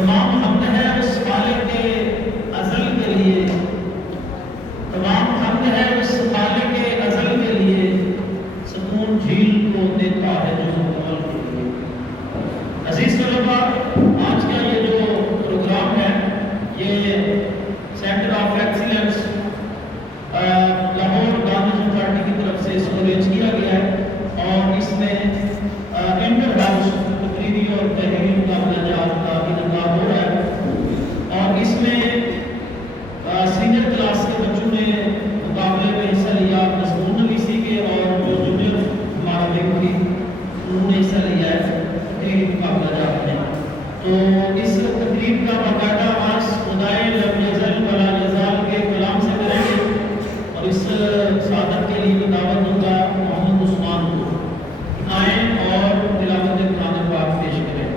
तमाम हमद है उस खालिक के अज़ल के लिए, तमाम हमद है उस खालिक के अज़ल के लिए, सुकून झील को देता है जो मुकम्मल के लिए। अज़ीज़ तलबा, आज का ये जो प्रोग्राम है ये centre of excellence Lahore Gandhi authority की तरफ से इसको अरेंज किया गया है और इसमें इंटर हाउस तकरीरी और तहरीरी मुकाबलाजात का इनेकाद हो रहा है और इसमें सीनियर क्लास के बच्चों ने मुकाबले में हिस्सा लिया, मज़मून नवीसी के, और जो जूनियर हमारा विंग थी उन्होंने हिस्सा लिया है तकरीरी मुकाबलाजात में। तो इस तकरीब का बाकायदा आज खुदाए लम यज़ल वला यज़ाल के कलाम से करेंगे और इस सादत के लिए मैं दावत दूंगा मोहम्मद उस्मान को आए और तिलावत कुरान पाक पेश करें।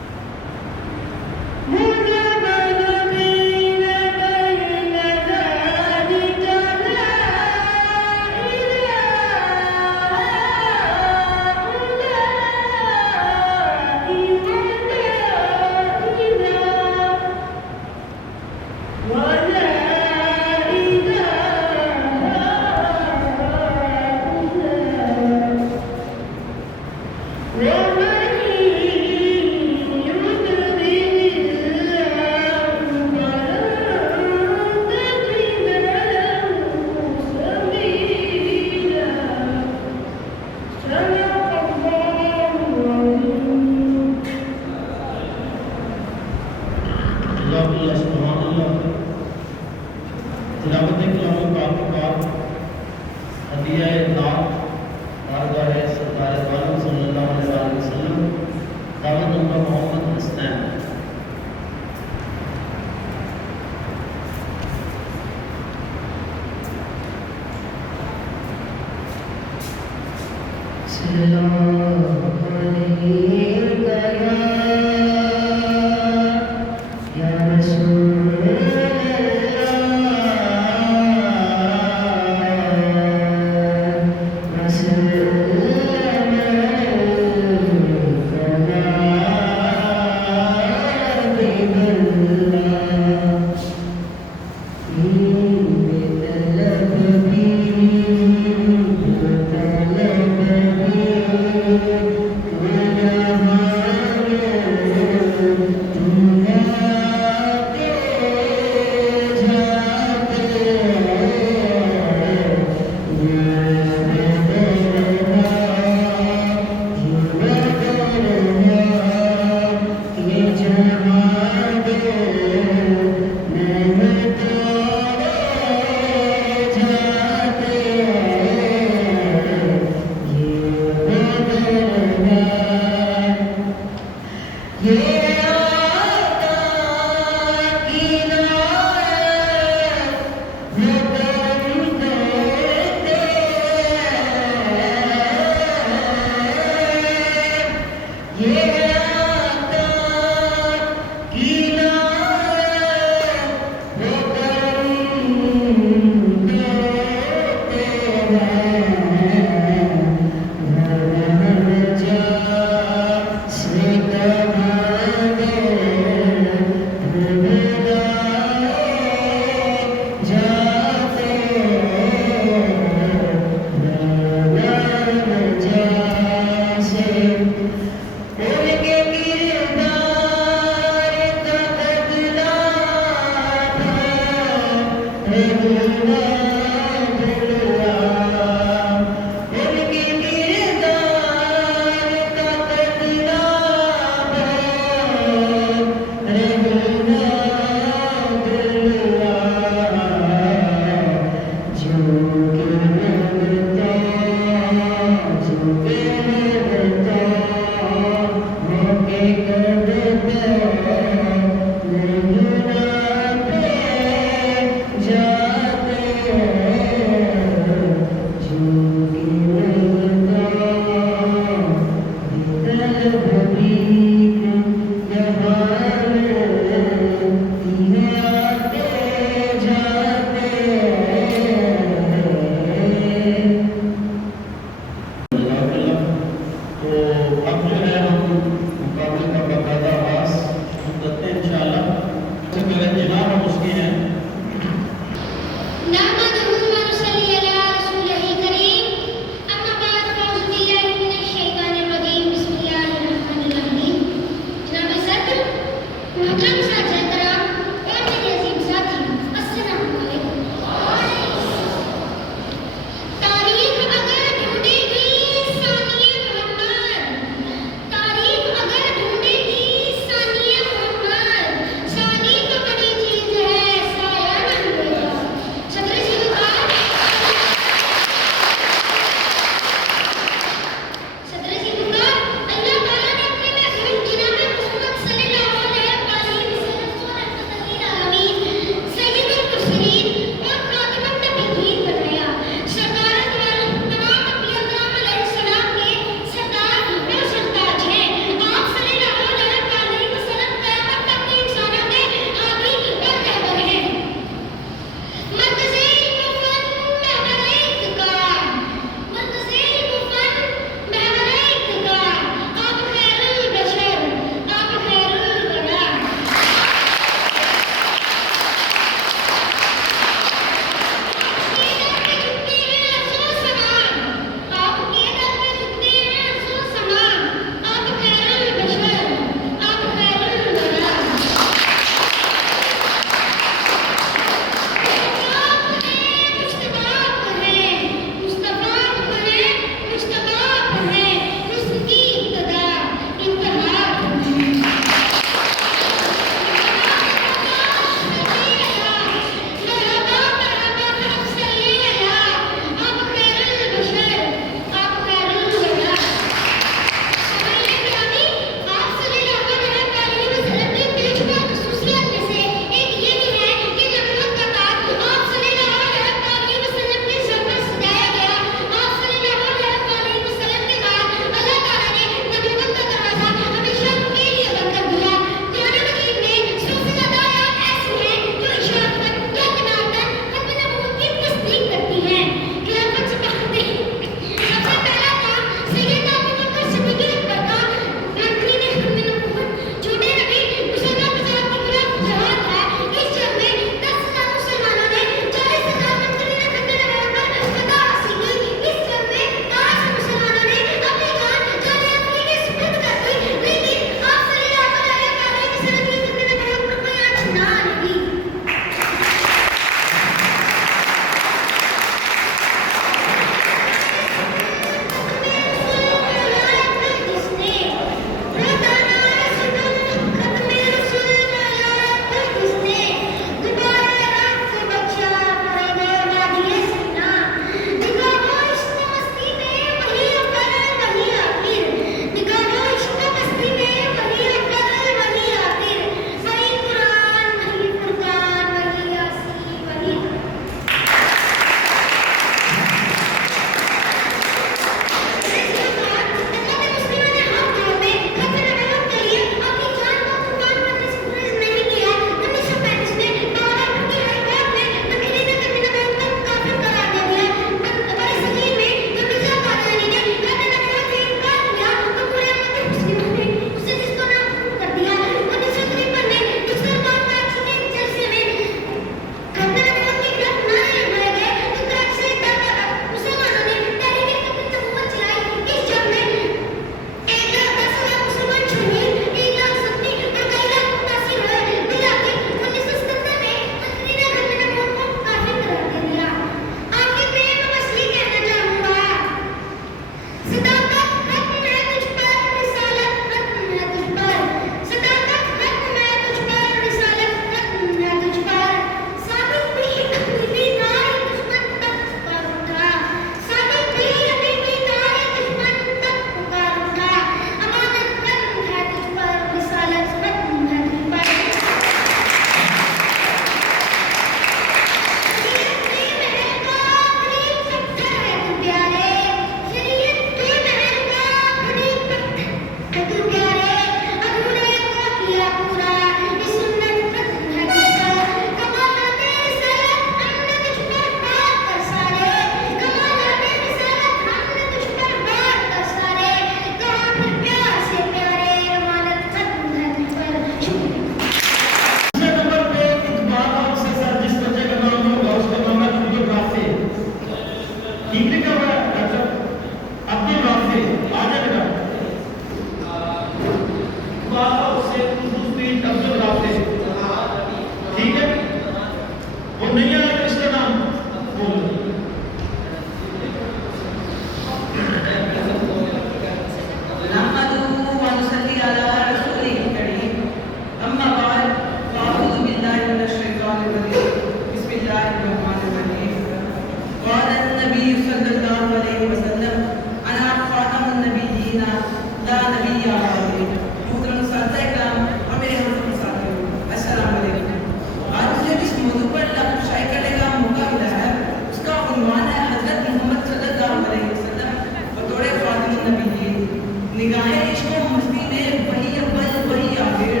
निगाहें इश्क व मस्ती में वही अव्वल वही आखिर,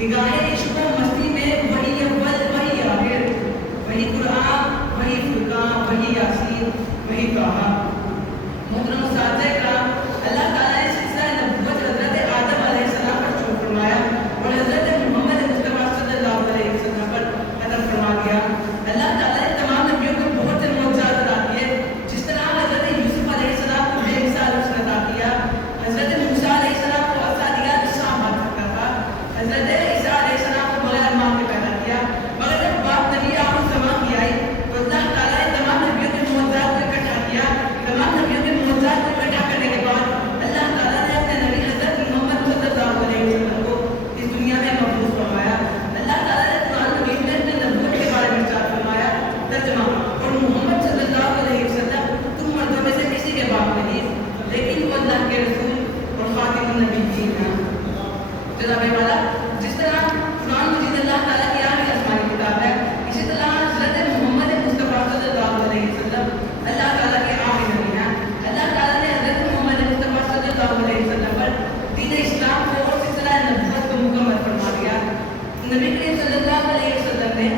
निगाहें इश्क व मस्ती में वही अव्वल वही आखिर, वही कुरान वही फुरकान वही यासीन वही ताहा। मोहतरम साथिया इकराम, अल्लाह ताला ने सिलसिला नबूवत हज़रत आदम अलैहिस्सलाम पर शुरू फरमाया और हज़रत मोहम्मद मुस्तफ़ा सल्लल्लाहु अलैहि वसल्लम पर खत्म फरमा दिया। अल्लाह ताला ने तमाम नबियों को बहुत से मौजूदात अता किए, जिस तरह हज़रत यूसुफ अलैहिस्सलाम को बेमिसाल हुस्न अता किया, हज़रत मूसा अलैहिस्सलाम को असा दिया जो सांप मार सकता था, हज़रत ईसा अलैहिस्सलाम को बगैर माँ के पैदा किया। मगर जब बात नबी आखिर ज़मां की आई तो अल्लाह ताला ने तमाम नबियों के मौजूदात को इकट्ठा किया। तमाम नबियों के मौजूदात को इकट्ठा करने के बाद अल्लाह ताला ने अपने नबी हज़रत मोहम्मद सल्लल्लाहु अलैहि वसल्लम को इस दुनिया में मबूस फरमाया। अल्लाह ताला ने कुरान मजीद में अपने नबूवत के बारे में इरशाद फरमाया, तर्जुमा, और मोहम्मद सल्लल्लाहु अलैहि वसल्लम तुम मर्दों में से किसी के बाप नहीं, लेकिन वो अल्लाह के रसूल और खातिमुन नबिय्यीन हैं। जनाब वाला, जिस तरह कुरान मजीद अल्लाह ताला की आखिरी आसमानी किताब है, इसी तरह हज़रत मोहम्मद मुस्तफ़ा सल्लल्लाहु अलैहि वसल्लम अल्लाह ताला के आखिरी नबी हैं। अल्लाह ताला ने हज़रत मोहम्मद मुस्तफ़ा सल्लल्लाहु अलैहि वसल्लम पर दीन इस्लाम को और सिलसिला नबूवत को मुकम्मल फरमा दिया। नबी करीम सल्लल्लाहु अलैहि वसल्लम ने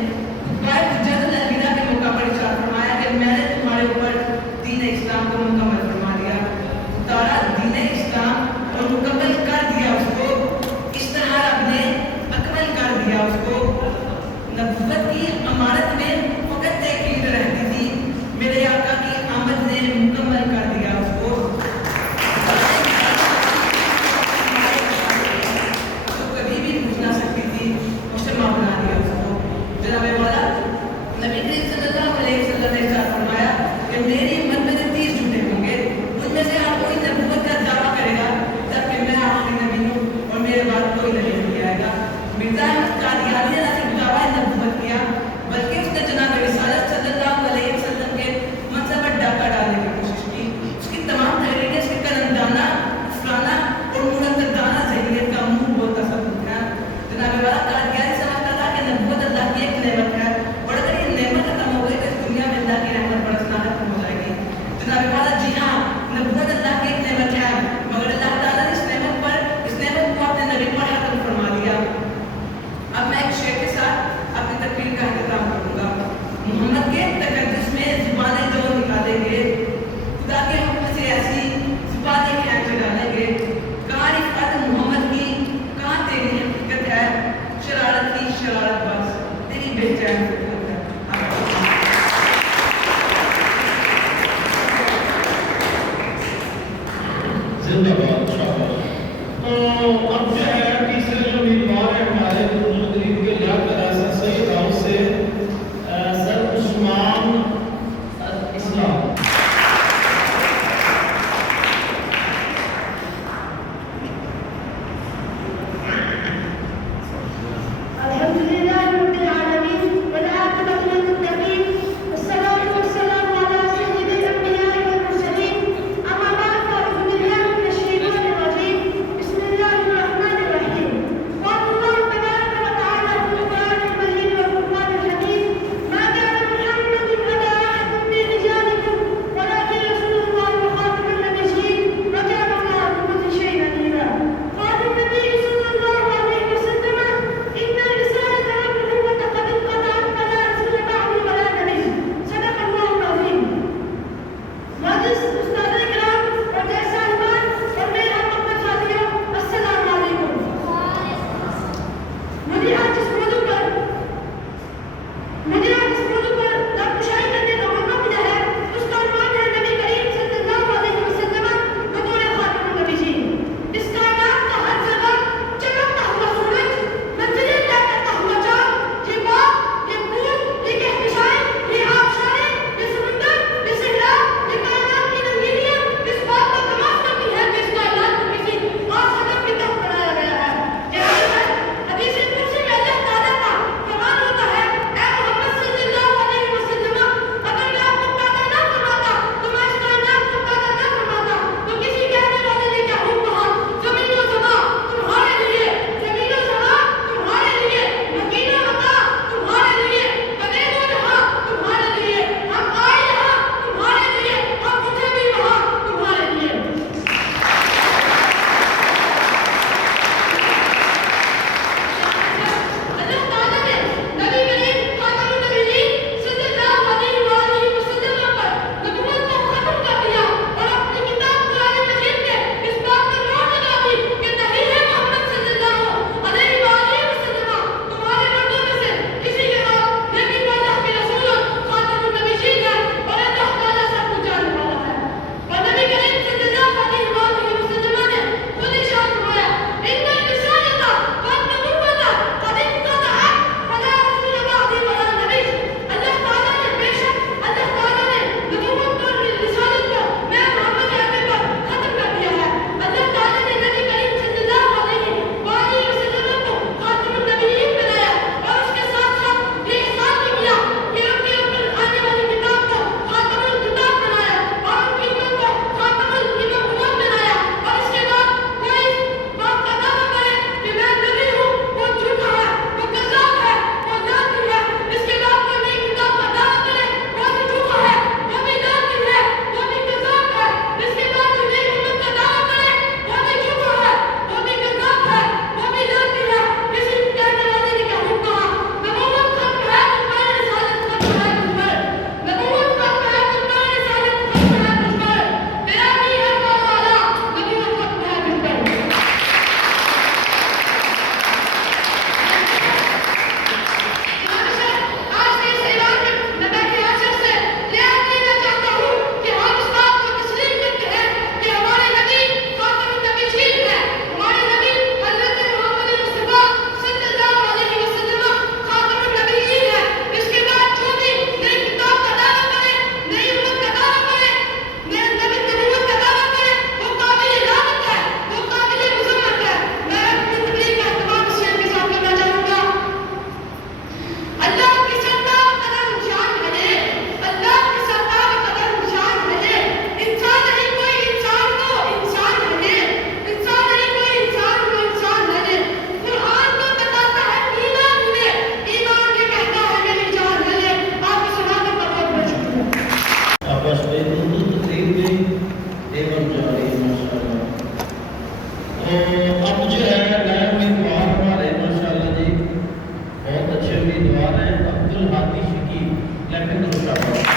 खुतबा हुज्जतुल अलविदा के मौका पर इरशाद फरमाया कि मैंने तुम्हारे ऊपर दीन इस्लाम को मुकम्मल फरमा दिया, उतारा दीन इस्लाम और मुकम्मल कर दिया उसको, इस तरह आपने अकमल कर दिया उसको। नबूवत की अमानत में फकत तहकीर रहती थी, मेरे आका की आमद ने मुकम्मल कर दिया उसको। तो कभी भी पूछ ना सकती थी, मुसलमान बना दिया उसको। जनाब वाला, नबी करीम सल्लल्लाहु अलैहि वसल्लम ने इरशाद फरमाया कि मेरी उम्मत में 30 झूठे होंगे, उनमें से हर कोई नबूवत का दावा करेगा जबकि मैं आखिरी नबी हूँ और मेरे बाद कोई नबी नहीं आएगा। मिर्ज़ा अहमद कादियानी ने न सिर्फ दावा नबूवत किया, बल्कि उसने जनाब रिसालत सल्लल्लाहु अलैहि वसल्लम के मनसब पर डाका डालने की कोशिश की। उसकी तमाम तहरीरें उसके कलंदाना, फलाना और मुनक्कदाना ज़हनियत का मुंह बोलता सबूत है। जनाब वाला, कादियानी समझता था कि नबूवत अल्लाह की एक नेमत है और अगर ये नेमत खत्म हो गई तो इस दुनिया में अल्लाह की रहमत बरसना खत्म हो जाएगी। जनाब वाला, जी हाँ, नबूवत अल्लाह की एक नेमत है, मगर अल्लाह ताला ने इस नेमत को अपने नबी पर खत्म फरमा दिया। अब मैं एक शेर के साथ अपनी तकरीर का इंतजाम करूँगा। मोहम्मद के तकद्दुस में ज़ुबानें जो निकालेंगे, खुदा के हुक्म से ऐसी ज़ुबानें खींच डालेंगे, कहाँ रिफ़अत मोहम्मद की, कहाँ तेरी हकीकत है, शरारत की शरारत बस तेरी बेचैन फितरत है। जिंदाबाद, शाबाश। तो अब जो है तीसरे जो उम्मीदवार है हमारे तकरीब के लिहाज से सही गाँव से सर उस्मान इस्लाम। अल्हम्दुलिल्लाह रब्बिल आलमीन वल आक़िबतु लिल मुत्तक़ीन वस्सलातु वस्सलामु अला सय्यिदिल अंबिया'i वल मुरसलीन अम्मा बa'द फ़अऊज़ु बिल्लाहि मिनश शैतानिर शाबाश भाई, उर्दू तकरीर में देवन जा रही है माशाल्लाह। अब जो है नए उम्मीदवार हमारे माशाल्लाह जी, बहुत अच्छे उम्मीदवार हैं। अब्दुल हादी शकीब, लेफ्टिनेंट शाबाश।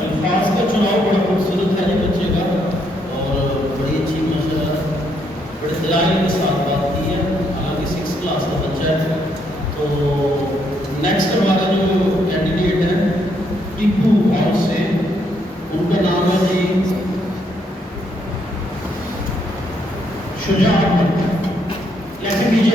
अल्फाज का चुनाव बड़ा खूबसूरत है जी बच्चे का, और बड़ी अच्छी माशाल्लाह बड़े दलाइल के साथ बात की है। हालांकि 6th क्लास का बच्चा है। तो नेक्स्ट हमारा जो कैंडिडेट है टीपू हॉल से, उनका नाम है जी शुजा अहमद। लेकिन नीचे